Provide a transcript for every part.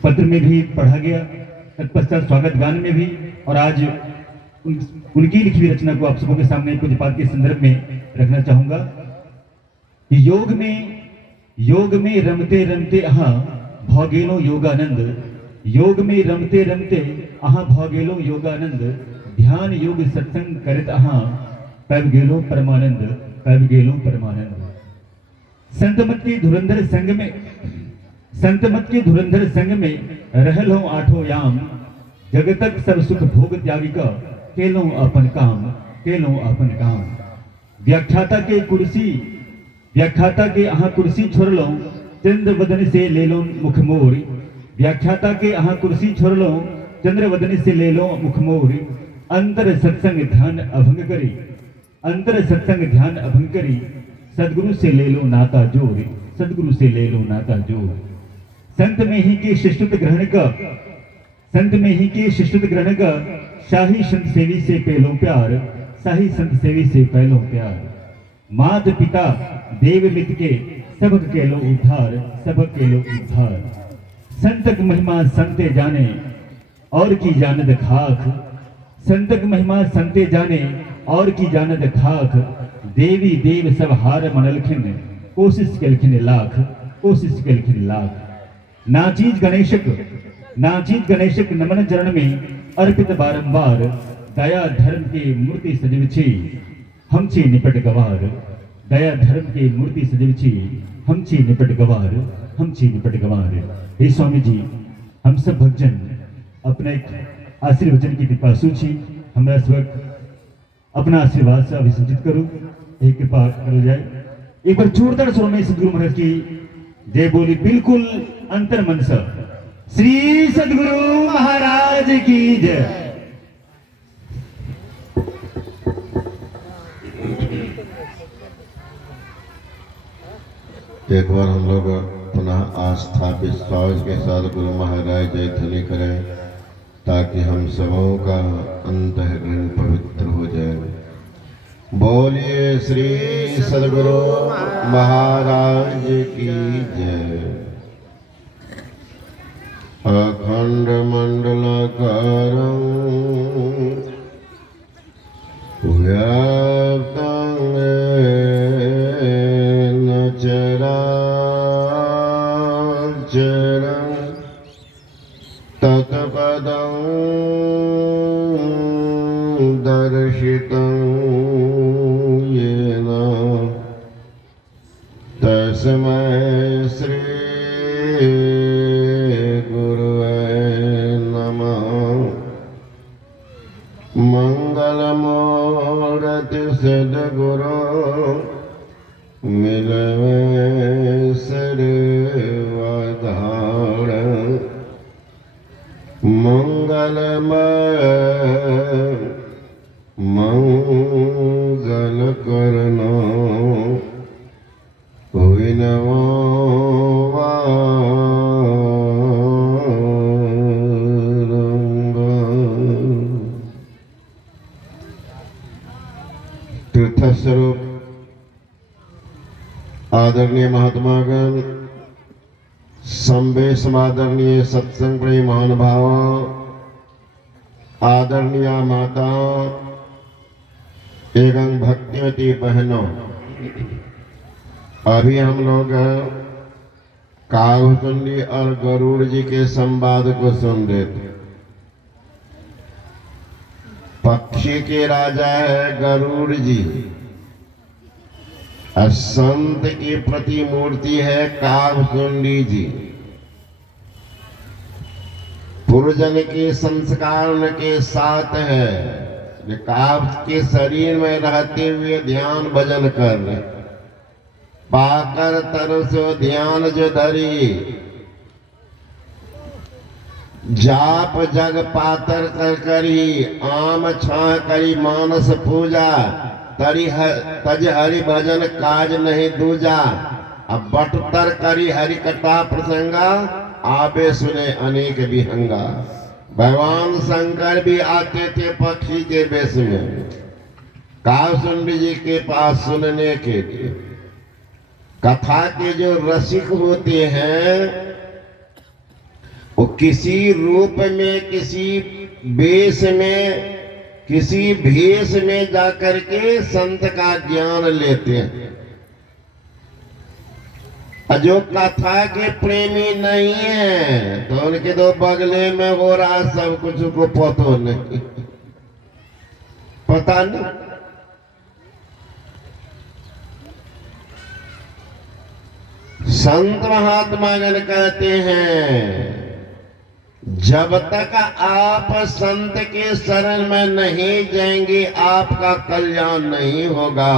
पत्र में भी पढ़ा गया, तत्पश्चात स्वागत गान में भी, और आज उनकी लिखी हुई रचना को आप सबों के सामने पूज्यपाद के संदर्भ में रखना चाहूंगा कि योग में रमते रमते अहाँ भौगेलो योगानंद, योग में रमते रमते अहाँ भौगेलो योगानंद, ध्यान योग सत्संग करत अहाँ तब गेलो परमानंद, तब गेलो परमानंद। संतमत के धुरंधर संग में, संतमत के धुरंधर संग में रहल हूं आठों याम, जगतक सब सुख भोग त्यागी का केलो अपन काम, केलो अपन काम। व्याख्याता के कुर्सी, व्याख्याता के अहाँ कुर्सी छोड़ लो, चंद्र वदन से ले लो मुख मोर, व्याख्याता के अहाँ कुर्सी छोड़ लो, चंद्र वदन से ले लो मुख मोर। अंतर सत्संग ध्यान अभंग करी, अंतर सत्संग ध्यान अभंग करी, सदगुरु से ले लो नाता जोर, सदगुरु से ले लो नाता जोर। संत में ही के शिष्टुत ग्रहण का, संत में ही के शिष्टुत ग्रहण का, शाही संत सेवी से पहलो प्यार, शाही संत सेवी से पहलो प्यार। मात पिता देव मित के सबक के लो उद्धार, सबक के लो उद्धार। संतक महिमा संते जाने और की जानद खाक, संतक महिमा संते जाने और की जानद खाक। देवी देव सब हार मनलखिन, कोशिश कलखिन लाख, कोशिश कलखिन लाख। नाचीज गणेशक, नाचीज गणेशक नमन चरण में अर्पित बारंबार, दया धर्म की मूर्ति सजव छी हम छी निपट गवार, दया धर्म की मूर्ति सजव छी हम छी निपट गवार, हम छी निपट गवार। हे स्वामी जी, हम सब भक्तजन अपने आशीर्वचन की पिपासु छी, हमरा इस वक्त अपना आशीर्वाद से अभिसंचित करूं, यही कृपा कर जाए। एक बार जोरदार स्वरों में सदगुरु महाराज की जय बोली, बिल्कुल अंतर मन से श्री सदगुरु महाराज की जय। एक बार हम लोग पुनः आस्था विश्वास के साथ गुरु महाराज जय ध्वनि करें, ताकि हम सबों का अंतःकरण पवित्र हो जाए। बोलिए श्री सदगुरु महाराज की जय। अखंड मंडलाकारं व्याप्तं येन चराचरं तत्पदं दर्शितं येन तस्मै श्री मंगलमूर्ति सद्गुरु मिलवे सर्वधार, मंगलमय मंगल करना विनवा स्वरूप आदरणीय महात्मागण, संबे समादरणीय सत्संग प्रेमी महानुभाव, आदरणीय माता एवं भक्तिवती बहनों, अभी हम लोग कागभुचुंडी और गरुड़ जी के संवाद को सुन रहे थे। पक्षी के राजा है गरुड़ जी, और संत की प्रतिमूर्ति है कागभुचुंडी जी। पुरजन के संस्कार के साथ है, काग के शरीर में रहते हुए ध्यान भजन कर रहे, पाकर तरसो ध्यान जो धरी, जाप जग पातर कर करी, आम छाह करी मानस पूजा, तज हरि भजन काज नहीं दूजा। अब बटतर करी हरि कथा प्रसंगा, आबे सुने अनेक विहंगा। भगवान शंकर भी आते थे पक्षी के वेश में कागभुचुंडी जी के पास सुनने के लिए। कथा के जो रसिक होते हैं वो किसी रूप में, किसी वेश में, किसी भेष में जाकर के संत का ज्ञान लेते हैं। जो कथा के प्रेमी नहीं है तो उनके तो बगले में हो रहा सब कुछ को पता नहीं, पता नहीं। संत महात्मागण कहते हैं जब तक आप संत के शरण में नहीं जाएंगे आपका कल्याण नहीं होगा।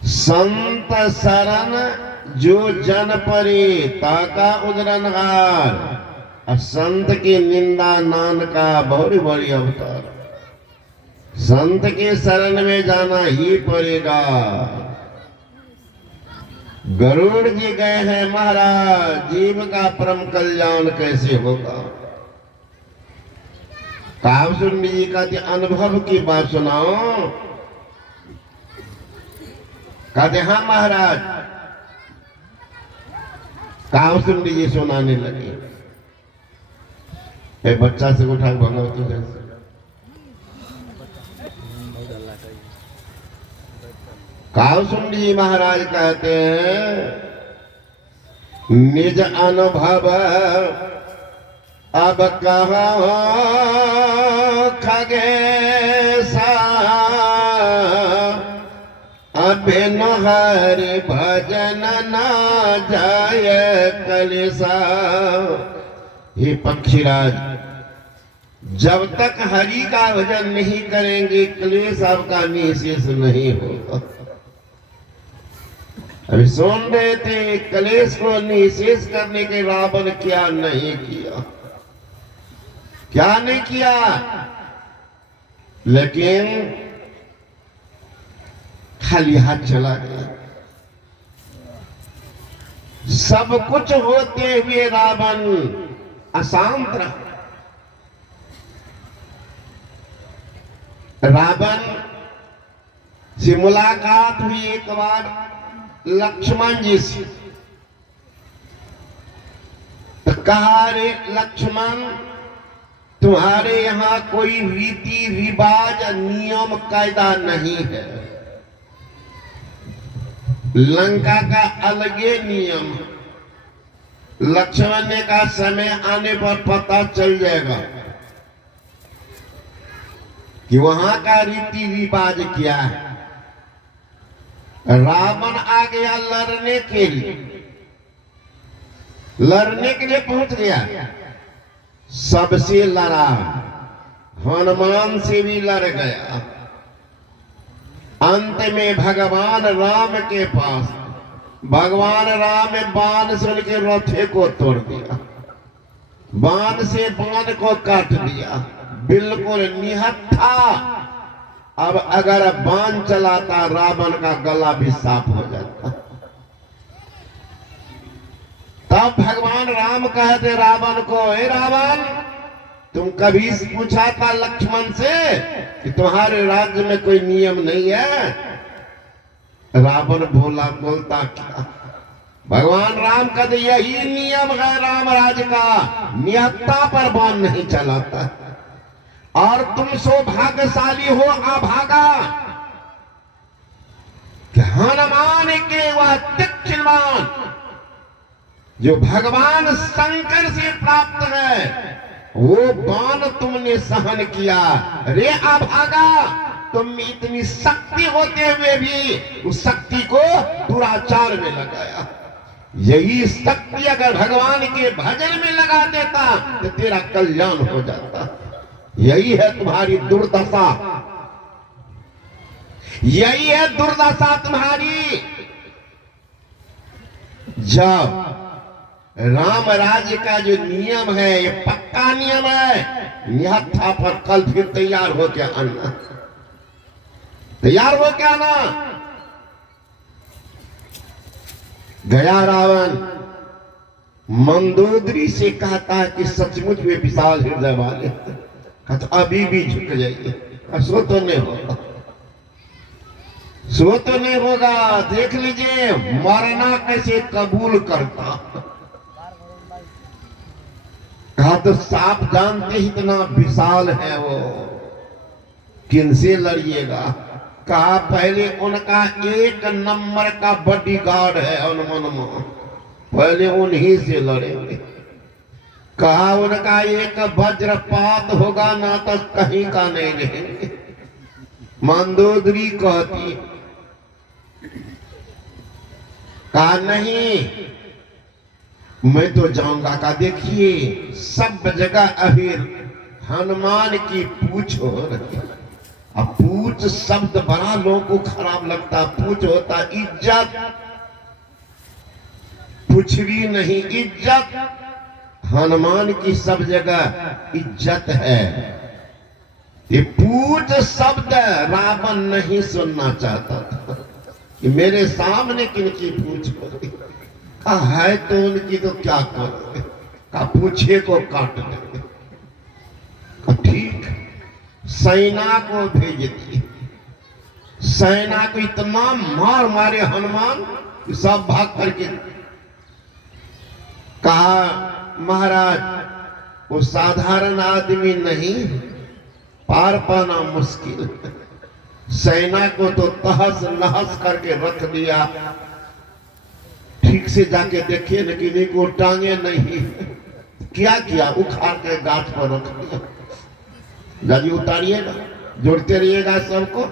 संत शरण जो जन परे ताका उदरनहार। संत की निंदा नान का बड़ी बड़ी अवतार। संत के शरण में जाना ही पड़ेगा। गरुड़ जी गए हैं महाराज, जीव का परम कल्याण कैसे होगा। कावसुंडी जी का अनुभव की बात सुनाओ। कहते हाँ महाराज। कावसुंडी जी सुनाने लगे। एक बच्चा से उठा भगाओ तो जैसे कावसुंडी जी महाराज कहते हैं निज अनुभव अब कहा खगेसा अभिन हरि भजन न जाय कलिसा। हे पक्षीराज, जब तक हरि का भजन नहीं करेंगे क्लेश आपका निशेष नहीं होगा। अभी सुन रहे थे क्लेश को निशेष करने के रावण क्या नहीं किया, क्या नहीं किया। लेकिन खाली हाथ चला गया। सब कुछ होते हुए रावण अशांत रहा। रावण से मुलाकात हुई एक बार लक्ष्मण जी से। तो कहा रे लक्ष्मण, तुम्हारे यहाँ कोई रीति रिवाज नियम कायदा नहीं है। लंका का अलगे नियम। लक्ष्मण ने कहा समय आने पर पता चल जाएगा कि वहां का रीति रिवाज क्या है। रावण आ गया लड़ने के लिए, पहुंच गया। सबसे लड़ा, हनुमान से भी लड़ गया। अंत में भगवान राम के पास, भगवान राम ने बाण से उनके रथे को तोड़ दिया, बाण से बाण को काट दिया, बिल्कुल निहत्था। अब अगर बाण चलाता रावण का गला भी साफ हो जाता। तब भगवान राम कहते रावण को, हे रावण, तुम कभी पूछा था लक्ष्मण से कि तुम्हारे राज्य में कोई नियम नहीं है? रावण बोलता क्या? भगवान राम कहते यही नियम है राम राज्य का, निहत्ता पर बाण नहीं चलाता। और तुम सौभाग्यशाली हो अभागा कि हनुमान के वह तीक्ष्ण बाण जो भगवान शंकर से प्राप्त है वो बाण तुमने सहन किया। रे अभागा, तुम इतनी शक्ति होते हुए भी उस शक्ति को दुराचार में लगाया। यही शक्ति अगर भगवान के भजन में लगा देता तो तेरा कल्याण हो जाता। यही है तुम्हारी दुर्दशा, यही है दुर्दशा तुम्हारी। जब राम राज्य का जो नियम है ये पक्का नियम है, निहत्था पर कल फिर तैयार हो के आना, तैयार हो के आना। गया रावण मंदोदरी से कहता है कि सचमुच वे विशाल हृदय वाले, तो अभी भी झुक जाइए। सो तो नहीं होगा, सो तो नहीं होगा। देख लीजिए मरना कैसे कबूल करता। तो सांप जानते ही इतना विशाल है वो, किनसे लड़िएगा। कहा पहले उनका 1 नंबर का बॉडीगार्ड है हनुमान, पहले उन्हीं से लड़ेंगे। कहा उनका एक वज्रपात होगा ना तो कहीं का नहीं रहेंगे। मंदोदरी कहती, कहा नहीं मैं तो जाऊंगा। का देखिए सब जगह अभी हनुमान की पूछ हो रही। अब पूछ शब्द बड़ा लोगों को खराब लगता, पूछ होता इज्जत, कुछ भी नहीं इज्जत। हनुमान की सब जगह इज्जत है। ये पूछ शब्द रावण नहीं सुनना चाहता था कि मेरे सामने किनकी पूछ हो। कहा है तो उनकी तो क्या करोगे। कहा पूछे को काट देंगे। ठीक सेना को भेज दी। सेना को इतना मार मारे हनुमान कि सब भाग करके। कहा महाराज वो साधारण आदमी नहीं, पार पाना मुश्किल। सेना को तो तहस नहस करके रख दिया। ठीक से जाके देखिए लेकिन इनको टांगे नहीं। क्या किया, उखाड़ के गाछ पर रख दिया। गाड़ी उतारिएगा, जोड़ते रहिएगा सबको,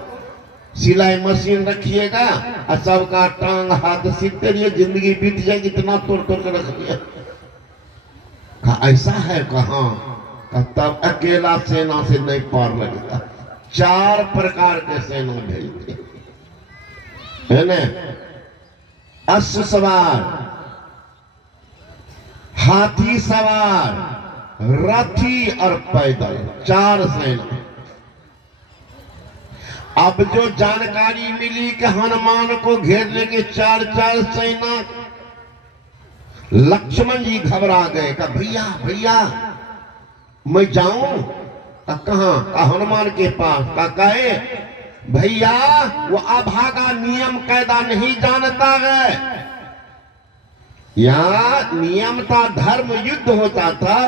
सिलाई मशीन रखिएगा और सबका टांग हाथ सीखते रहिए, जिंदगी बीत जाएगी। इतना तोड़ तोड़ के रख दिया। कहा ऐसा है कहाँ। तब अकेला सेना से नहीं पार लगता, 4 प्रकार के सेना भेजते है ना। अश्व सवार, हाथी सवार, रथी और पैदल, 4 सेना। अब जो जानकारी मिली कि हनुमान को घेरने के 4 सेना, लक्ष्मण जी घबरा गए। कहा भैया भैया मैं जाऊं। कहां। का हनुमान के पास। का कहे भैया वो अभागा नियम कायदा नहीं जानता है। यहाँ नियम था, धर्म युद्ध होता था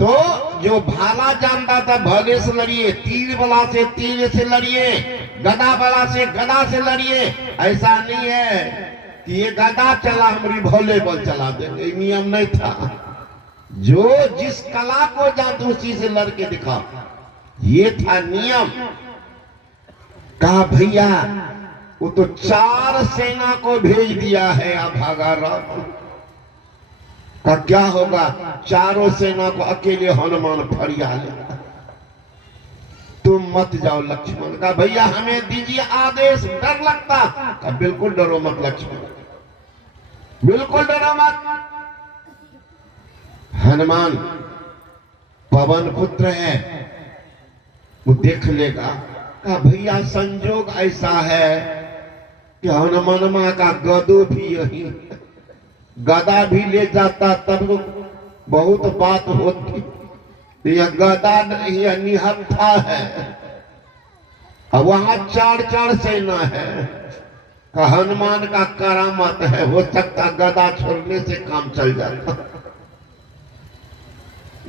तो जो भाला जानता था भले से लड़िए, तीर वाला से तीर से लड़िए, गदा वाला से गदा से लड़िए। ऐसा नहीं है कि ये गदा चला हम रिवॉल्वर चला देंगे, नियम नहीं था। जो जिस कला को जानते उसी से लड़के दिखा, ये था नियम। कहा भैया वो तो 4 सेना को भेज दिया है अभागा रावण। का क्या होगा, चारों सेना को अकेले हनुमान फरिया लेगा। तुम मत जाओ लक्ष्मण। का भैया हमें दीजिए आदेश, डर लगता। का बिल्कुल डरो मत लक्ष्मण, बिल्कुल डरो मत। हनुमान पवन पुत्र है, वो देख लेगा। का भैया संजोग ऐसा है कि हनुमानमा का गदो भी यही, गदा भी ले जाता तब बहुत बात होती। यह गदा नहीं, यह निहत्था है। अब वहां 4 सेना है। का हनुमान का करामत है, हो सकता गदा छोड़ने से काम चल जाता।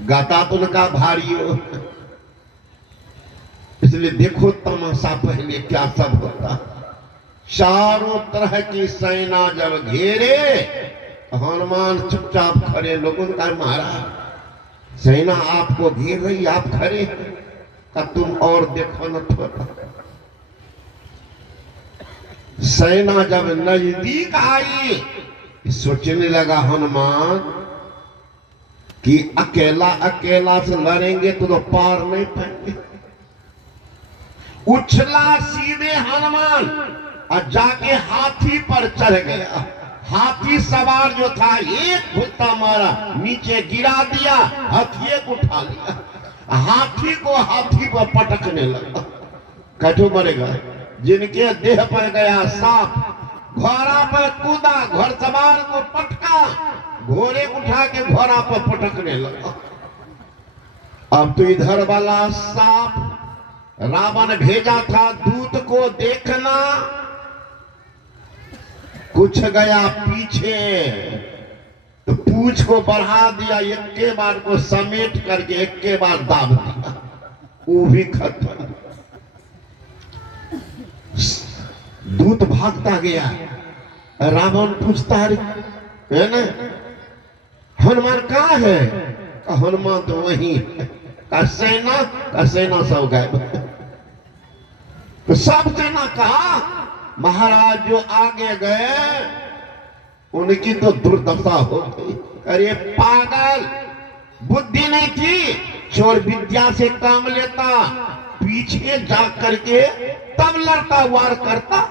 गदा तो उनका भारी हो, इसलिए देखो तमाशा पहले क्या सब होता। चारों तरह की सेना जब घेरे, हनुमान चुपचाप खड़े। लोगों ने कहा महाराज सेना आपको घेर रही, आप खड़े। का तुम और देखो न थोड़ा। सेना जब नजदीक आई, सोचने लगा हनुमान कि अकेला अकेला से लड़ेंगे तो पार नहीं पाएंगे। उछला सीधे हनुमान और जाके हाथी पर चढ़ गया। हाथी सवार जो था एक घुट्टा मारा, नीचे गिरा दिया, हाथी को उठा लिया। हाथी को हाथी पर पटकने लगा। कठो मरेगा। जिनके देह पर गया सांप, घोड़ा पर कूदा, घोड़सवार को पटका, घोड़े उठा के घोड़ा पर पटकने लगा। अब तो इधर वाला सांप रावण भेजा था दूत को देखना, कुछ गया पीछे तो पूछ को बढ़ा दिया, एक के बार को समेट करके एक के बार दाब दिया, वो भी खत्म। दूत भागता गया, रावण पूछता है ना हनुमान कहाँ है? हनुमान तो वही है। का सेना सब गए। तो सब सेना कहा, महाराज जो आगे गए उनकी तो दुर्दशा हो गई। अरे पागल, बुद्धि नहीं थी, चोर विद्या से काम लेता, पीछे जा करके तब लड़ता वार करता।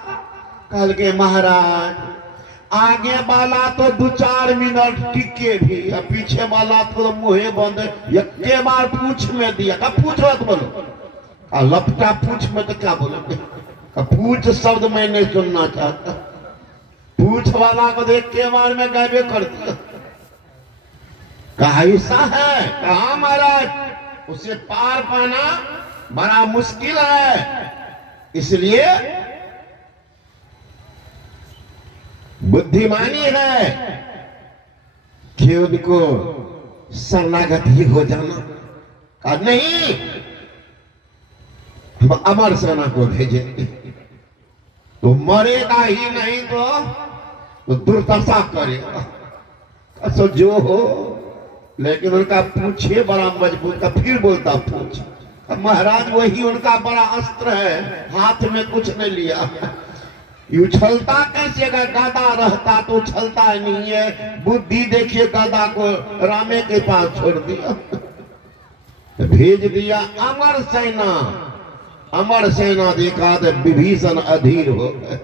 कल के महाराज आगे वाला तो 2-4 मिनट टिके भी, पीछे वाला तो मुहे बंद एक बार पूछ में दिया। का पूछ मत बोलो, लपटा पूछ में तो क्या बोलोगे? पूछ शब्द मैं नहीं सुनना चाहता। पूछ वाला को देख के बार में गायबे कर दिया। कहा ऐसा है? कहा महाराज, उसे पार पाना बड़ा मुश्किल है, इसलिए बुद्धिमानी है कि उनको शरणागति हो जाना। कहा नहीं, हम अमर सेना को भेजेंगे, तो मरेगा ही नहीं तो दुर्दशा करेगा। सो जो हो, लेकिन उनका पूछे बड़ा मजबूत का, फिर बोलता पूछ। महाराज वही उनका बड़ा अस्त्र है, हाथ में कुछ नहीं लिया। उछलता कैसे? गदा रहता तो उछलता नहीं है। बुद्धि देखिए, गदा को रामे के पास छोड़ दिया, भेज दिया अमर सेना। अमर सेना देखा तो विभीषण अधीर हो गए,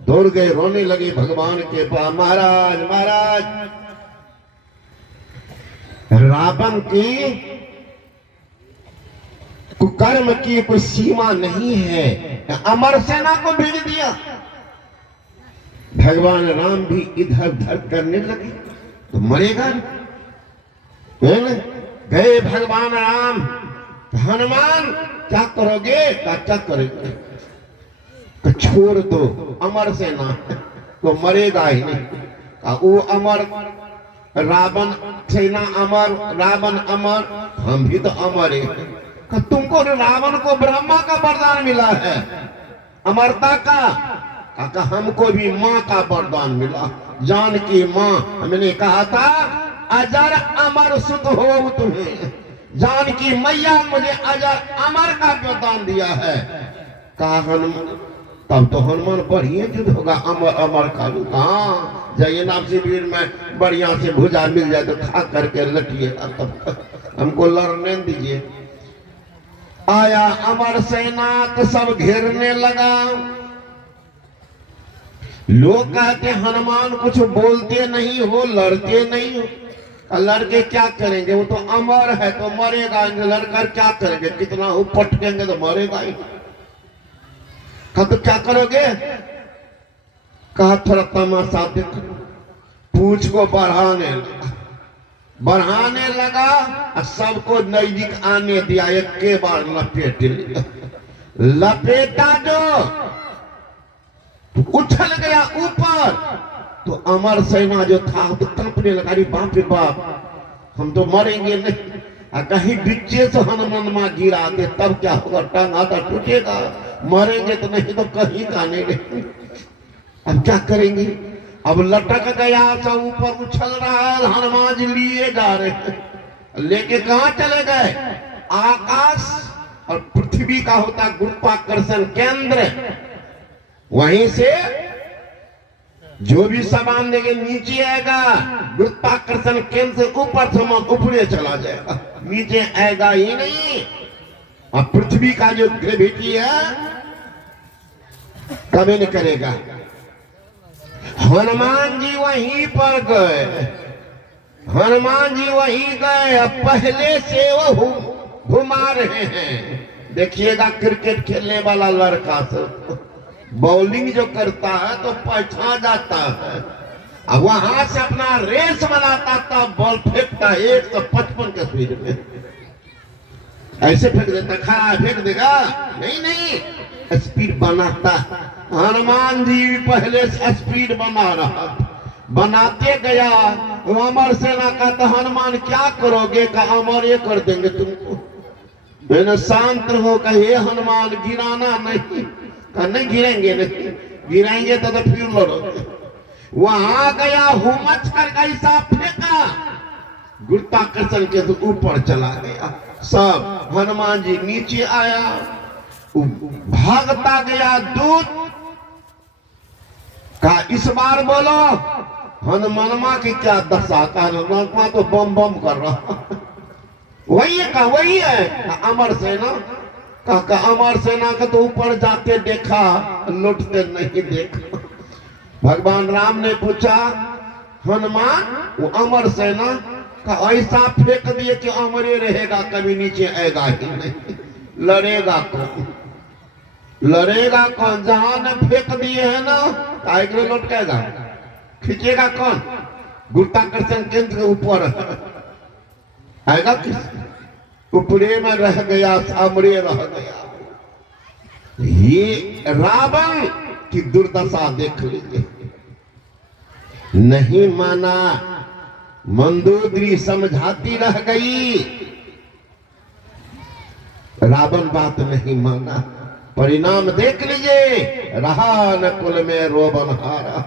दौड़ गए, रोने लगे भगवान के पास। महाराज महाराज, रावण की कुकर्म की कोई सीमा नहीं है, अमर सेना को भेज दिया। भगवान राम भी इधर उधर करने लगे, तो मरेगा है ना? गए भगवान राम, हनुमान क्या करोगे? क्या करोगे? तो छोड़ दो, अमर सेना तो मरेगा ही नहीं। वो अमर, रावण सेना अमर, रावण अमर, हम भी तो अमर है। तुमको रावण को ब्रह्मा का वरदान मिला है अमरता का, हमको भी माँ का वरदान मिला। जानकी माँ, हमने कहा था अजर अमर सुत हो तुम्हें, जानकी मैया मुझे अजर अमर का वरदान दिया है। कहा हनुमान, तब तो हनुमान बढ़िया युद्ध होगा, अमर अमर का। हाँ, जाइए नाम शिविर में बढ़िया से भुजा मिल जाए तो खा करके लटिएगा, तब हमको लड़ने दीजिए। आया अमर सेना तो सब घेरने लगा। लोग कहते हनुमान कुछ बोलते नहीं हो, लड़ते नहीं हो। लड़के क्या करेंगे? वो तो अमर है, तो मरेगा। लड़कर क्या करेंगे? कितना हो पटकेंगे तो मरेगा ही। कहा तो क्या करोगे? कहा थोड़ा तमाशा देखो। पूछ को बढ़ाने लगा और सबको नजदीक आने दिया, एक के बार लपेट लिया। लपेटा जो उछल गया ऊपर, तो अमर सेना जो था तो कांपने लगा। अरे बाप रे बाप, हम तो मरेंगे नहीं। कहीं बीचे से हनुमान मां गिरा दे तब क्या होगा? टांग आधा टूटेगा, मरेंगे तो नहीं तो कहीं का नहीं। अब क्या करेंगे? अब लटक गया, सब ऊपर उछल रहा है, हनुमान जी लिए जा रहे। लेके कहां चले गए? आकाश और पृथ्वी का होता गुरुत्वाकर्षण केंद्र, वहीं से जो भी सामान देंगे नीचे आएगा। गुरुत्वाकर्षण केंद्र से ऊपर सामान ऊपरे चला जाएगा, नीचे आएगा ही नहीं। और पृथ्वी का जो ग्रेविटी है कभी नहीं करेगा। हनुमान जी वहीं पर गए, हनुमान जी वहीं गए, पहले से वो घुमा रहे हैं। देखिएगा क्रिकेट खेलने वाला लड़का से बॉलिंग जो करता है तो पछा जाता है, अब वहां से अपना रेस बनाता था, बॉल फेंकता 155 के स्पीड में, ऐसे फेंक देता, खड़ा फेंक देगा नहीं नहीं, स्पीड बनाता। हनुमान जी पहले से स्पीड बना रहा, बनाते गया वो अमर सेना कहता हनुमान क्या करोगे? का अमर ये कर देंगे तुमको। मैंने शांत रहो, कहे हनुमान गिराना नहीं। कहा नहीं गिरेंगे, नहीं गिराएंगे तो फिर लड़ोगे। वहां गया, हुमच कर ऐसा फेंका, गुरुत्वाकर्षण के तो ऊपर चला गया सब। हनुमान जी नीचे आया, भागता गया दूत का इस बार बोलो। हनुमानमा की क्या दशा? का हनुमानमा तो बम बम कर रहा। वही है, का वही है अमर सेना। का अमर सेना का तो ऊपर जाते देखा, लौटते नहीं देखा। भगवान राम ने पूछा हनुमान वो अमर सेना का ऐसा फेंक दिए कि अमर रहेगा, कभी नीचे आएगा ही नहीं। लड़ेगा कौन? लड़ेगा कौन? जहां ने फेंक दिए है ना, टाइगर लौटेगा, खींचेगा कौन? गुरुत्वाकर्षण केंद्र के ऊपर आएगा किस? ऊपरे में रह गया, सामने रह गया। ये रावण की दुर्दशा देख लीजिए। नहीं माना, मंदोदरी समझाती रह गई, रावण बात नहीं माना। परिणाम देख लीजिए, रहा न कुल में रोबन हारा,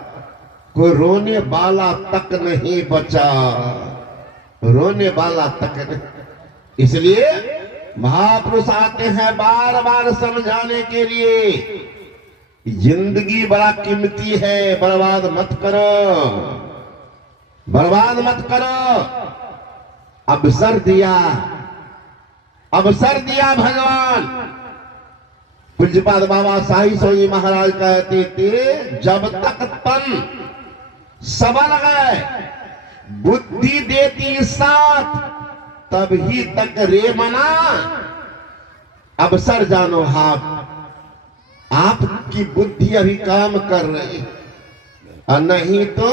कोई रोने वाला तक नहीं बचा, रोने वाला तक नहीं। इसलिए महापुरुष आते हैं बार बार समझाने के लिए, जिंदगी बड़ा कीमती है, बर्बाद मत करो, बर्बाद मत करो। अवसर दिया, अवसर दिया भगवान। पूज्यपाद बाबा साई सोई महाराज कहते थे, जब तक तन सबल है, बुद्धि देती साथ, तब ही तक रे मना अवसर जानो हाथ। आपकी बुद्धि अभी काम कर रही, और नहीं तो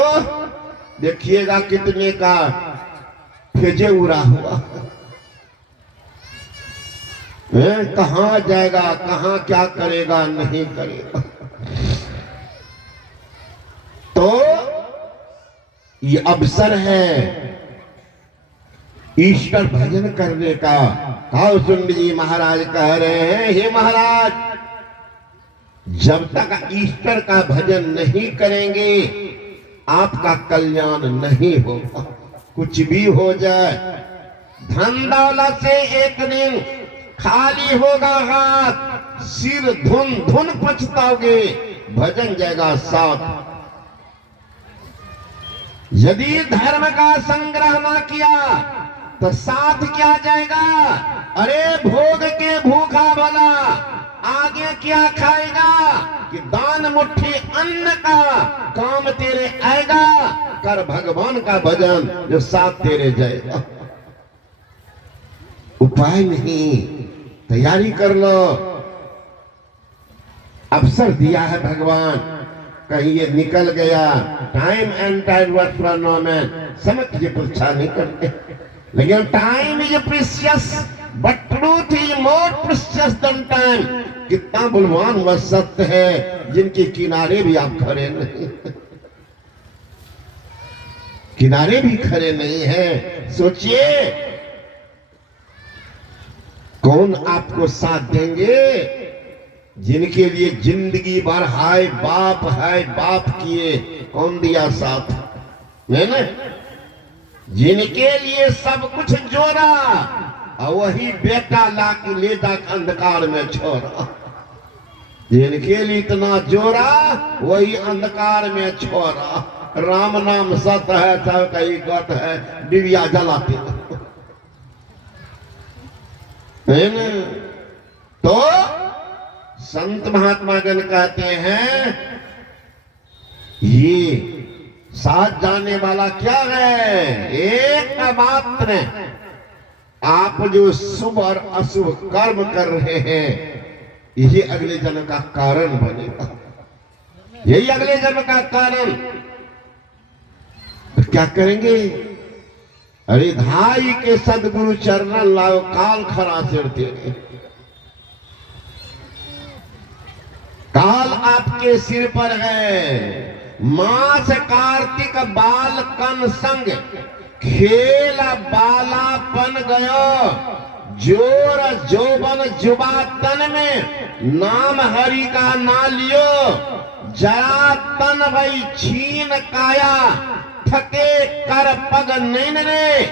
देखिएगा कितने का फेजे उड़ा हुआ है। कहां जाएगा, कहां क्या करेगा, नहीं करेगा। तो ये अवसर है ईश्वर भजन करने का। कौशुंड जी महाराज कह रहे हैं, हे महाराज, जब तक ईश्वर का भजन नहीं करेंगे आपका कल्याण नहीं होगा। कुछ भी हो जाए, धन दौलत से एक दिन खाली होगा हाथ, सिर धुन धुन पछताओगे, भजन जाएगा साथ। यदि धर्म का संग्रह ना किया तो साथ क्या जाएगा? अरे भोग के भूखा भला आगे क्या खाएगा? कि दान मुट्ठी अन्न का काम तेरे आएगा, कर भगवान का भजन जो साथ तेरे जाएगा। उपाय नहीं, तैयारी कर लो। अवसर दिया है भगवान, कहीं ये निकल गया। Time and time work for no man, समय की परीक्षा नहीं करते, लेकिन time is precious but truth is more precious than time. कितना बलवान वह सत्य है जिनके किनारे भी आप खड़े नहीं, किनारे भी खड़े नहीं है। सोचिए कौन आपको साथ देंगे जिनके लिए जिंदगी भर हाय बाप किए, कौन दिया साथ? मैंने जिनके लिए सब कुछ जोड़ा और वही बेटा ला के ले जाकर अंधकार में छोड़ा, जिनके लिए इतना जोड़ा वही अंधकार में छोड़ा। राम नाम सत है, सब कहीं गत है, दिव्या जलाते है ना। तो संत महात्मा जन कहते हैं, ये साथ जाने वाला क्या है? एक मात्र, आप जो शुभ और अशुभ कर्म कर रहे हैं यही अगले जन्म का कारण बनेगा, यही अगले जन्म का कारण। तो क्या करेंगे? अरे धाई के सदगुरु चरणन लाओ, काल खरा सिर तेरे। काल आपके सिर पर है, मास कार्तिक बाल कन संग खेल बालापन गयो, जोर जोबन जुबा तन में नाम हरि का ना लियो, जरा तन भई छीन काया, थके कर पग नैन रे,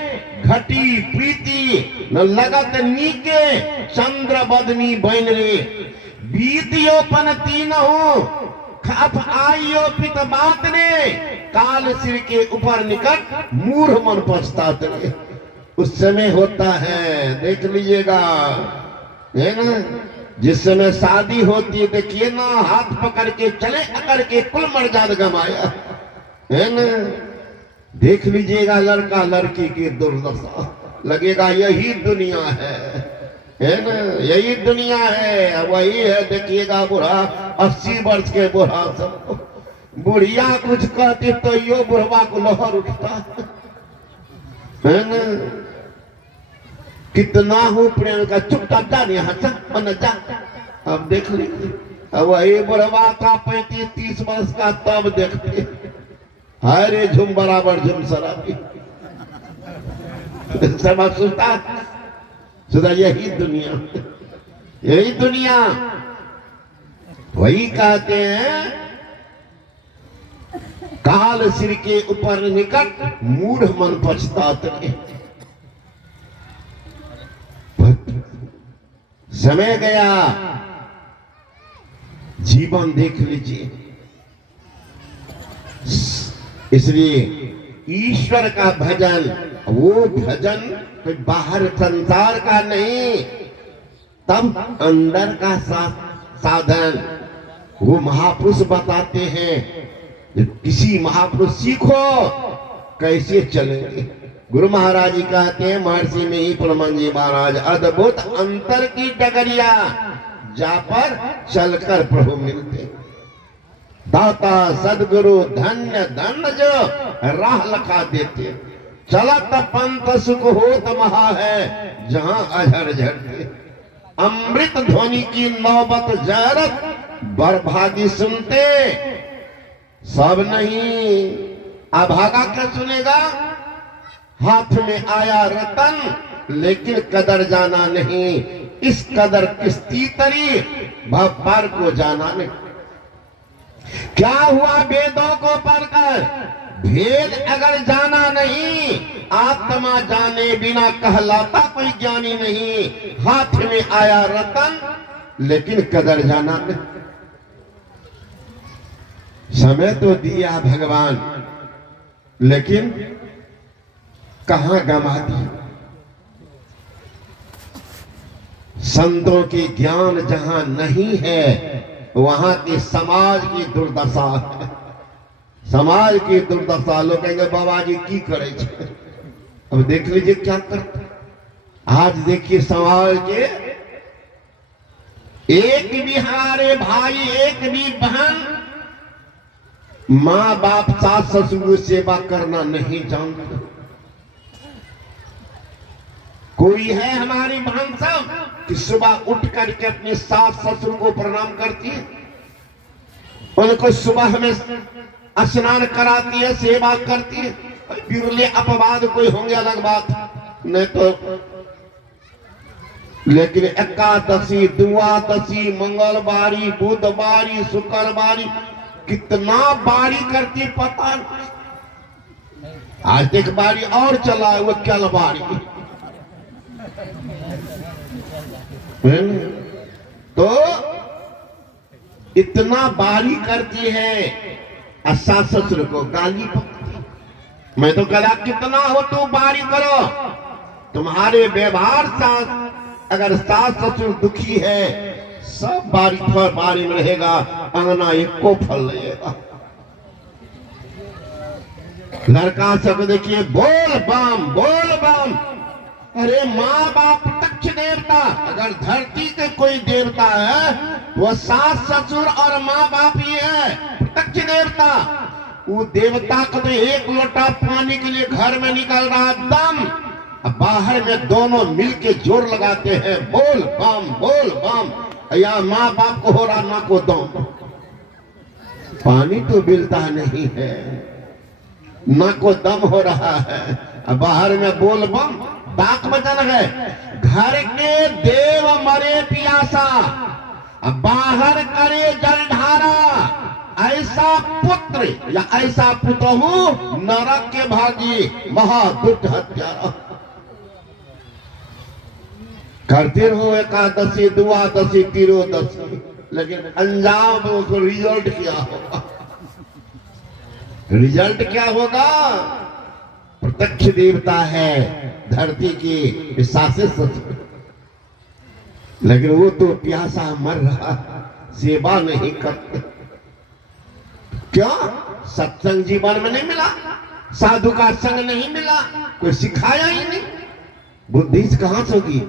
घटी प्रीति न लगत नीके, चंद्र बदनी बन रे, बीतियो पन तीन हो, खप आइयो पित बात ने, काल सिर के ऊपर निकट मूढ़ मन पछतात रे। उस समय होता है, देख लीजिएगा, है ना, जिस समय शादी होती है, देखिए ना, हाथ पकड़ के चले अकड़ के कुल मर्यादा गमाया, है ना। देख लीजिएगा लड़का लड़की की दुर्दशा, लगेगा यही दुनिया है ना, यही दुनिया है। वही है, देखिएगा बुढ़ा 80 वर्ष के बुढ़ा सब, बुढ़िया कुछ कहती तो यो बुढ़वा को लहर उठता है ना। कितना हो प्रेम का, चुपचाप जा यहाँ से बन जा। अब देख लीजिए, अब वही बुढ़वा का 35-30 वर्ष का, तब देखते हरे झुम बराबर झुम शराबी सब सुधा यही दुनिया, यही दुनिया। वही कहते हैं, काल सिर के ऊपर निकट मूढ़ मन पछतात रे। समय गया, जीवन देख लीजिए। इसलिए ईश्वर का भजन, वो भजन कोई बाहर संसार का नहीं, तब अंदर का साधन। वो महापुरुष बताते हैं, किसी महापुरुष सीखो कैसे चलेंगे। गुरु महाराज जी कहते हैं, महर्षि में ही परमन जी महाराज, अद्भुत अंतर की डगरिया, जा पर चलकर प्रभु मिलते। दाता सदगुरु धन्य धन्य जो राह लखा देते, चलत पंथ सुख होत महा है, जहां अझर झरते। अमृत ध्वनि की नौबत जरत, बरभागी सुनते, सब नहीं। अभागा क्या सुनेगा? हाथ में आया रतन, लेकिन कदर जाना नहीं। इस कदर किस्ती तरी, भर को जाना नहीं। क्या हुआ वेदों को पढ़कर? भेद अगर जाना नहीं, आत्मा जाने बिना कहलाता कोई ज्ञानी नहीं। हाथ में आया रतन, लेकिन कदर जाना नहीं। समय तो दिया भगवान, लेकिन कहां गंवा दी। संतों की ज्ञान जहां नहीं है, वहां की समाज की दुर्दशा है। समाज की दुर्दशा। लोग कहेंगे बाबा जी की करे छे? अब देख लीजिए क्या करते। आज देखिए समाज के एक भी हमारे भाई, एक भी बहन माँ बाप सास ससुर सेवा करना नहीं जानते। कोई है हमारी बहन सब कि सुबह उठ करके अपने सास ससुर को प्रणाम करती है, उनको सुबह में स्नान कराती है, सेवा करती है। बिरले अपवाद कोई होंगे अलग बात, नहीं तो। लेकिन एकादशी, द्वादशी, मंगलवारी, बुधवारी, शुक्रवारी, कितना बारी करती पता नहीं। आज एक बारी और चला है, वो कल बारी। तो इतना बारी करती है, सास ससुर को गाली पकती। मैं तो कहा कितना हो तो बारी करो। तुम्हारे व्यवहार साथ अगर सास ससुर दुखी है, सब बारी पर बारी में रहेगा, अंगना एक को फल लेगा। लड़का सब देखिए, बोल बम बोल बम। अरे माँ बाप प्रत्यक्ष देवता, अगर धरती के कोई देवता है वो सास ससुर और माँ बाप ही है, प्रत्यक्ष देवता। वो देवता को तो एक लोटा पानी के लिए घर में निकल रहा दम, बाहर में दोनों मिलके जोर लगाते हैं, बोल बम बोल बम। या माँ बाप को हो रहा ना को दम। पानी तो मिलता नहीं है, ना को दम हो रहा है। अब बाहर में बोल बम डाक बजन है, घर के देव मरे पियासा, अब बाहर करे जलधारा। ऐसा पुत्र या ऐसा पुतहु नरक के भागी, महादुष्ट हत्यारा। करते रहो एकादशी, द्वादशी, त्रियोदशी, लेकिन अंजाम उसको रिजल्ट क्या होगा? रिजल्ट क्या होगा? प्रत्यक्ष देवता है धरती की शासित, लेकिन वो तो प्यासा मर रहा, सेवा नहीं करते। क्या सत्संग जीवन में नहीं मिला, साधु का संग नहीं मिला, कोई सिखाया ही नहीं। बुद्धि कहां से होगी?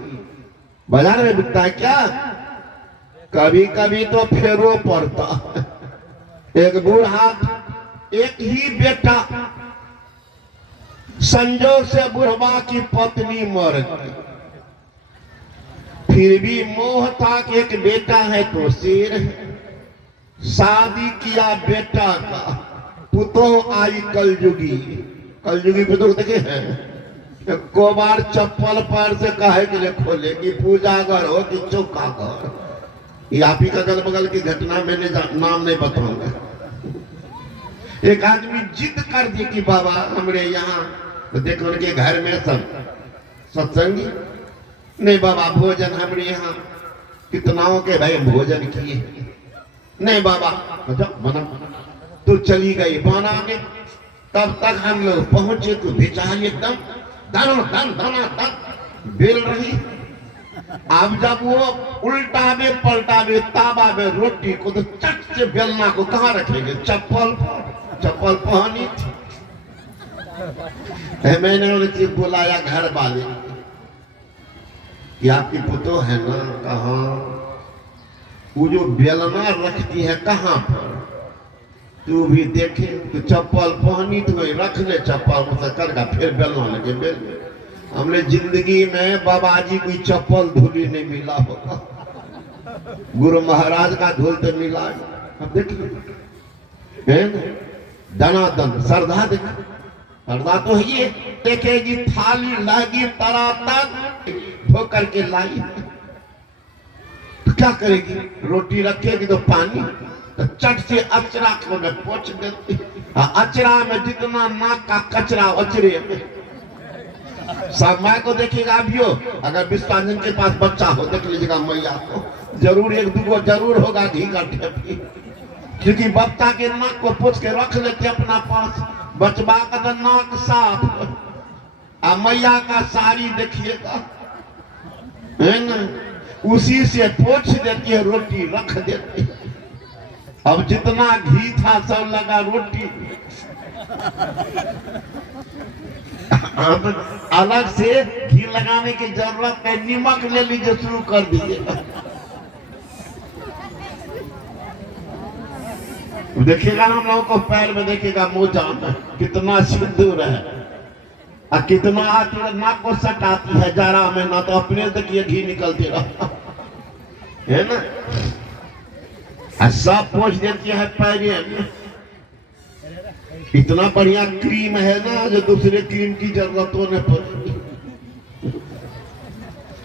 बाजार में बिकता है क्या? कभी कभी तो फेरो पड़ता। एक बूढ़ा, एक ही बेटा, संजोग से बुढ़वा की पत्नी मर गई, फिर भी मोह था कि एक बेटा है तो शेर है। शादी किया बेटा का, पुतोह आई कलयुगी। कलयुगी पुतोह देखे हैं, को बार चप्पल पैर से काहे के लिए खोलेगी? पूजा घर हो कि चौका घर। ये आप ही का अगल बगल की घटना, मैंने नाम नहीं बताऊंगा। एक आदमी जिद कर दी कि बाबा हमारे यहाँ, तो देखो उनके घर में सब सत्संगी। नहीं बाबा भोजन हमारे यहाँ कितनाओं के भाई भोजन किए। नहीं बाबा बना, तो चली गई बनाने। तब तक हम लोग पहुंचे तो बेचारी एकदम दन बेल रही। अब जब वो उल्टावे पलटावे ताबा में रोटी को, तो चट से बेलना को कहाँ रखेंगे? चप्पल पहनी थी। मैंने उनसे बुलाया घर वाले कि आपकी पुतोह है ना? कहाँ? वो जो बेलना रखती है कहाँ पर? तू भी देखे तो चप्पल पहनी तो वही रख ले, चप्पल मुझसे करगा, फिर बेलना लगे बेल। हमने जिंदगी में बाबा जी कोई चप्पल धूली नहीं मिला होगा, गुरु महाराज का धूल तो मिला। अब देखिए दनादन श्रद्धा, देखिए श्रद्धा तो है ये। देखेगी थाली लागी तरातन धो करके लाई, तो क्या करेगी? रोटी रखेगी तो पानी, तो चट से अचरा को में पोंछ देती। अचरा में जितना नाक का कचरा अचरे में। सब माँ को देखिएगा अभी हो, अगर विश्वासन के पास बच्चा हो, देख लीजिएगा मैया को जरूर एक दूगो जरूर होगा घी का ढेपी, क्योंकि बच्चा के नाक को पोंछ के रख लेते अपना पास। बचवा का तो नाक साफ, आ मैया का साड़ी देखिएगा, है ना, उसी से पोंछ देती है, रोटी रख देती। अब जितना घी था सब लगा रोटी। अब अलग से घी लगाने की जरूरत है, नमक ले लीजिए, शुरू कर दीजिए। देखिएगा हम लोगों को पैर में देखिएगा मोजा में कितना सिंदूर है, और कितना नाक को सटाती है जरा में, ना तो अपने देखिए घी निकलते रहा, है ना। सब पोंछ देती है पैरे में। इतना बढ़िया क्रीम है ना, जो दूसरे क्रीम की जरूरत होने पर।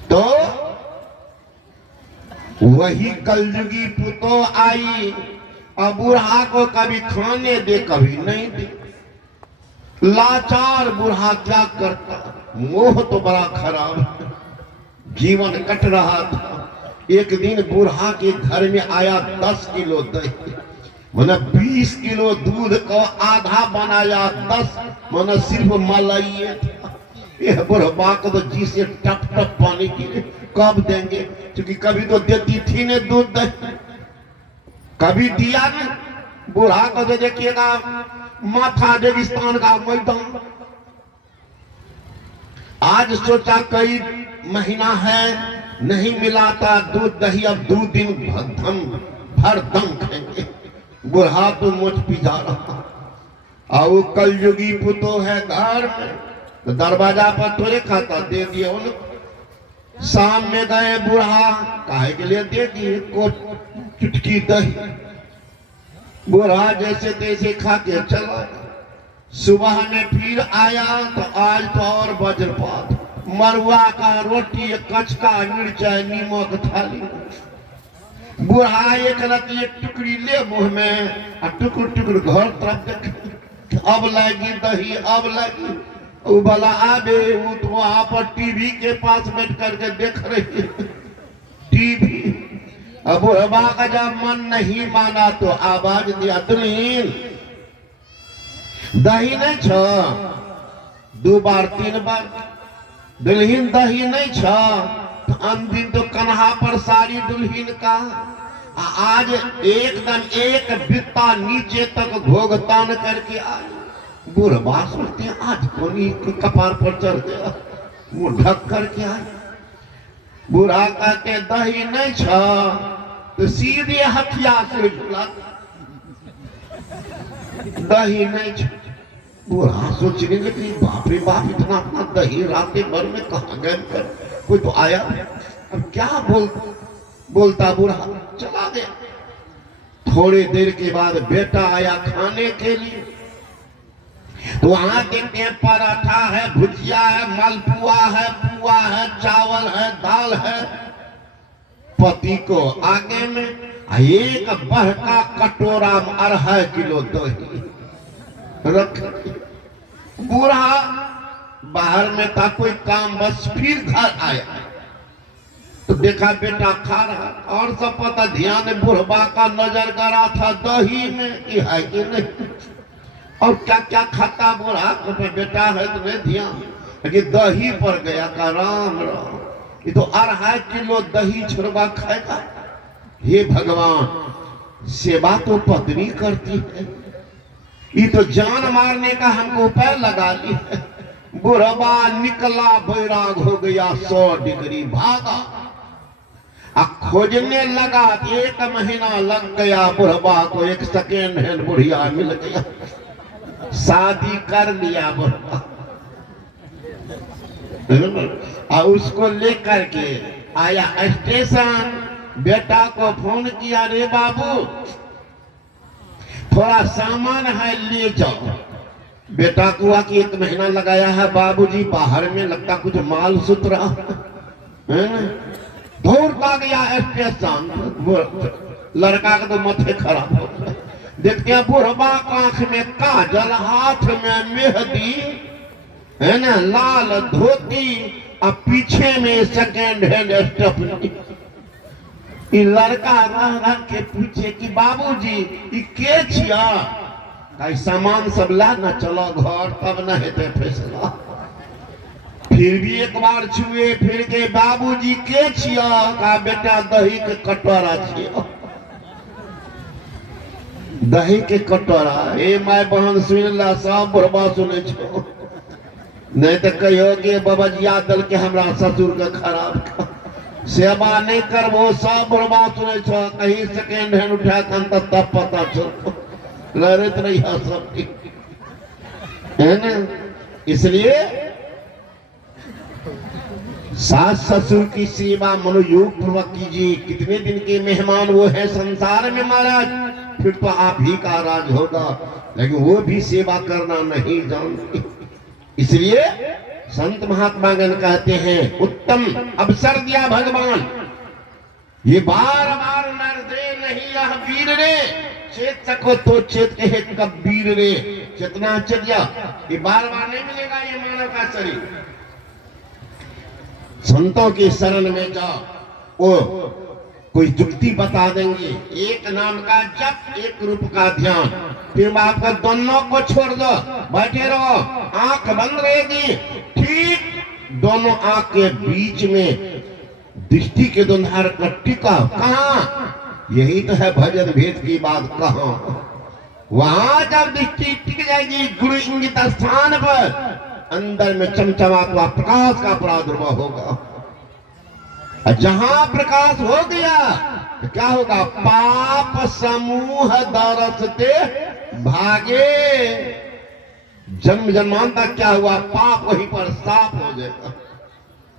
तो वही कलयुगी पुतोह आई, और बूढ़ा को कभी खाने दे कभी नहीं दे। लाचार बूढ़ा क्या करता? मोह तो बड़ा खराब है, जीवन कट रहा था। एक दिन बूढ़ा के घर में आया 10 किलो दही, मैंने 20 किलो दूध को आधा बनाया, 10 मैंने सिर्फ मलाई था। यह बुढ़बा को तो जी से टप टप पानी गिरे, कब देंगे? क्योंकि कभी तो देती थी ने दूध दही, कभी दिया नहीं। बूढ़ा को तो देखिएगा माथा रेगिस्तान का मैदान। आज सोचा कई महीना है नहीं मिला था दूध दही, अब 2 दिन भर दम खाएंगे। बूढ़ा तो मुझ पी जा रहा, और वो कलयुगी पुतोह है घर में, तो दरवाजा पर थोड़े खाता, दे दिए उन्हें। शाम में गए बूढ़ा, काहे के लिए दे दिए को चुटकी दही। बूढ़ा जैसे तैसे खा के चला। सुबह में फिर आया तो आज तो और वज्रपात, मरुआ का रोटी, कचका मिर्चाई नीमक थाली। बूढ़ा एक रत्ती एक टुकड़ी ले मुंह में और टुकुर टुकुर घर तरफ देख, अब लगी दही, अब लगी। वो भला आबे, वो तो वहां पर टीवी के पास बैठ करके देख रही है टीवी। अब बुढ़वा का जब मन नहीं माना तो आवाज दिया, दुल्हीन दही नहीं छ, 2 बार 3 बार दुल्हीन दही नहीं छ। तो अंतिम तो कन्हा पर सारी दुल्हीन का। आज एकदम एक बित्ता नीचे तक भोगतान करके आई। बुढ़वा सोचते आज कोनी कपार पर चढ़ गया, मुंह ढक करके आई। बूढ़ा कहते दही नहीं छ, तो सीधे हथियार से झुला, दही नहीं छ। बूढ़ा सोचने लगे बाप रे बाप, इतना अपना दही रात भर में कहाँ गए कर, कोई तो आया। अब क्या बोलता बूढ़ा चला गया। थोड़ी देर के बाद बेटा आया खाने के लिए। तो वहां देखते हैं पराठा है, भुजिया है, मालपुआ है, पुआ है, चावल है, दाल है। पति को आगे में एक बड़का कटोरा में 2.5 किलो दही रख। बूढ़ा बाहर में था कोई काम, बस फिर घर आया तो देखा बेटा खा रहा। और सब पता ध्यान बुढ़वा का नजर गड़ा था दही में कि है कि नहीं, और क्या क्या खाता बूढ़ा को बेटा है तो नहीं ध्यान, लेकिन दही पर गया का राम राम, ये तो 2.5 किलो दही छोड़वा खाएगा। हे भगवान, सेवा तो पत्नी करती है, ये तो जान मारने का हमको उपाय लगा ली है। बुढ़वा निकला बैराग हो गया, 100 डिग्री भागा। खोजने लगा, 1 महीना लग गया। बुढ़वा को एक सेकेंड हैंड बुढ़िया मिल गया, शादी कर लिया बुढ़वा। और उसको लेकर के आया स्टेशन, बेटा को फोन किया, रे बाबू थोड़ा सामान है ले जाओ। बेटा को हुआ कि 1 महीना लगाया है बाबूजी बाहर में, लगता कुछ माल सुतरा है। दौड़ता गया स्टेशन, लड़का का तो माथे खराब हो गया। देखते हैं बुढ़वा आंख में काजल, हाथ में मेहंदी है ना, लाल धोती और पीछे में सेकेंड हैंड स्टेपनी। ई लड़का रह रह के पूछे कि बाबूजी ई के छिया, कई सामान सब ला न चलो घर, तब न हेते फैसला। फिर भी एक बार छुए, फिर के बाबूजी के छिया, का बेटा दही के कटोरा छिया। दही के कटोरा, ए माय बहन सुन ला, सब बुढ़वा सुने छो, नहीं तो कहियो कि बबजिया दल के हमरा ससुर के खराब सेवा नहीं करबो। सब बुढ़वा सुने छो, कहीं सेकेंड हैंड उठा तब पता चलो, लड़त नहीं है सब है ना। इसलिए सास ससुर की सेवा मनोयोग पूर्वक कीजिए। कितने दिन के मेहमान वो है संसार में महाराज, फिर तो आप ही का राज होगा, लेकिन वो भी सेवा करना नहीं जानते। इसलिए संत महात्मा गण कहते हैं उत्तम अवसर दिया भगवान, ये बार बार नर दे नहीं यह वीर रे, चेत सको तो चेत कहे कबीर रे। चेतना चर्या ये बार बार नहीं मिलेगा, ये मानव का शरीर। संतों की शरण में जाओ, वो कोई जुक्ति बता देंगे, एक नाम का जप, एक रूप का ध्यान। फिर आपको दोनों को छोड़ दो, बैठे रहो, आंख बंद रहेगी, ठीक दोनों आंख के बीच में दृष्टि के दोनों का टिका। कहाँ? यही तो है भजन भेद की बात। कहाँ? वहां जब दृष्टि टिक जाएगी गुरु इंगित स्थान पर, अंदर में चमचमाता प्रकाश का प्रादुर्भाव होगा। जहां प्रकाश हो गया तो क्या होगा? पाप समूह दरसते भागे। जन्म जन्मांतर क्या हुआ? पाप वहीं पर साफ हो जाएगा,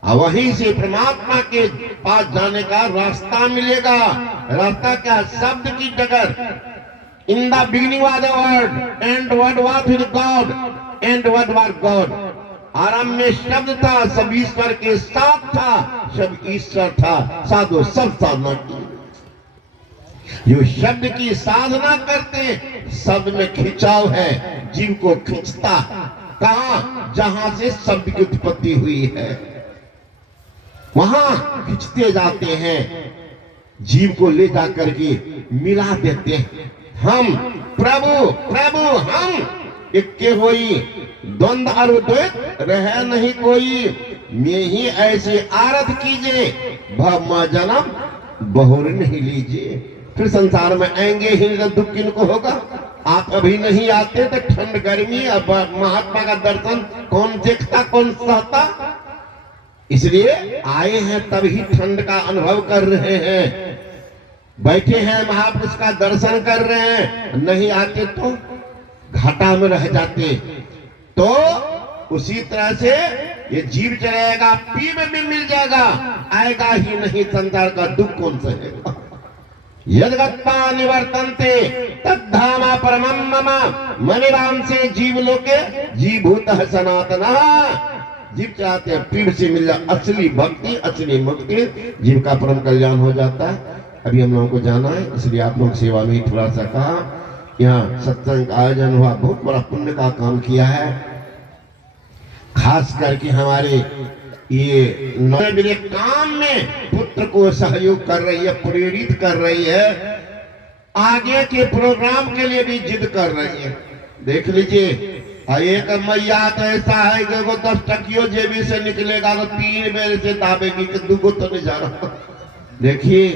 और वहीं से परमात्मा के पास जाने का रास्ता मिलेगा। रास्ता क्या? शब्द की डगर, In the beginning was the word, and word was with God, and word was God. आरंभ में शब्द था, सब ईश्वर के साथ था, सब ईश्वर था, साधो सब साधना की। जो शब्द की साधना करते, शब्द में खिंचाव है, जीव को खींचता कहां? जहां से शब्द की उत्पत्ति हुई है, वहां खींचते जाते हैं, जीव को ले जाकर के मिला देते हैं। हम प्रभु प्रभु हम एक के होई, द्वंद अरुद्वैत रह नहीं कोई। मैं ही ऐसे आरत कीजिए, भव जन्म बहुर नहीं लीजिए। फिर संसार में आएंगे ही तो दुख किनको होगा? आप अभी नहीं आते तो ठंड गर्मी, अब महात्मा का दर्शन कौन देखता, कौन सहता? इसलिए आए हैं तभी ठंड का अनुभव कर रहे हैं, बैठे हैं महापुरुष का दर्शन कर रहे हैं। नहीं आते तो घाटा में रह जाते। तो उसी तरह से ये जीव चलेगा, पीव में मिल जाएगा, आएगा ही नहीं। संसार का दुख कौन सहेगा? यद्गत्वा निवर्तन्ते तद्धामा परमं मम मनिराम से जीव लोके जीभूतः सनातनः। जीव चाहते हैं पीव से मिल जाए असली भक्ति, असली मुक्ति, जीव का परम कल्याण हो जाता है। अभी हम लोगों को जाना है, इसलिए आप लोग सेवा में ही थोड़ा सा कहा। यहाँ सत्संग का आयोजन हुआ, बहुत बड़ा पुण्य का काम किया है। खास करके हमारे ये मेरे काम में पुत्र को सहयोग कर रही है, प्रेरित कर रही है, आगे के प्रोग्राम के लिए भी जिद कर रही है। देख लीजिए, एक मैया तो ऐसा है कि वो 10 टकियो जेबी से निकलेगा तो 3 बेर से दाबेगी कि दुगो तो नहीं जा रहा। देखिए,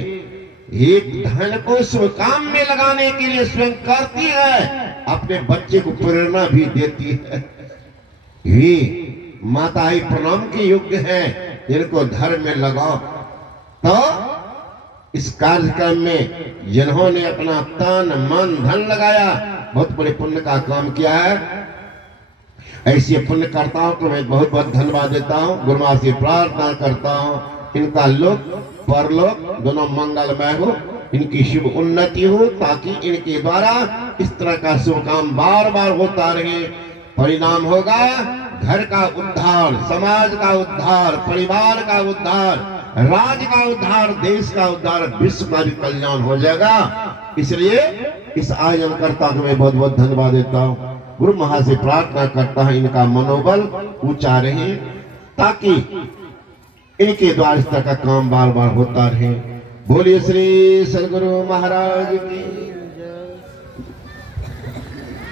एक धन को शुभ काम में लगाने के लिए स्वयं करती है, अपने बच्चे को प्रेरणा भी देती है। ये माता ही प्रणाम के योग्य है, इनको धर्म में लगाओ। तो इस कार्यक्रम में जिन्होंने अपना तन मन धन लगाया, बहुत बड़े पुण्य का काम किया है। ऐसे पुण्यकर्ताओं को मैं बहुत बहुत धन्यवाद देता हूँ। गुरु मां से प्रार्थना करता हूँ, इनका लोक परलोक दोनों मंगलमय हो, इनकी शुभ उन्नति हो, ताकि इनके द्वारा इस तरह का शुभ काम बार बार होता रहे। परिणाम होगा घर का उद्धार, समाज का उद्धार, परिवार का उद्धार, राज्य का उद्धार, देश का उद्धार, विश्व का भी कल्याण हो जाएगा। इसलिए इस आयोजनकर्ता को मैं बहुत बहुत धन्यवाद देता हूँ। गुरु महा से प्रार्थना करता है इनका मनोबल ऊंचा रहे, ताकि इनके द्वारा इस तरह का काम बार बार होता रहे। बोलिए श्री सदगुरु महाराज की।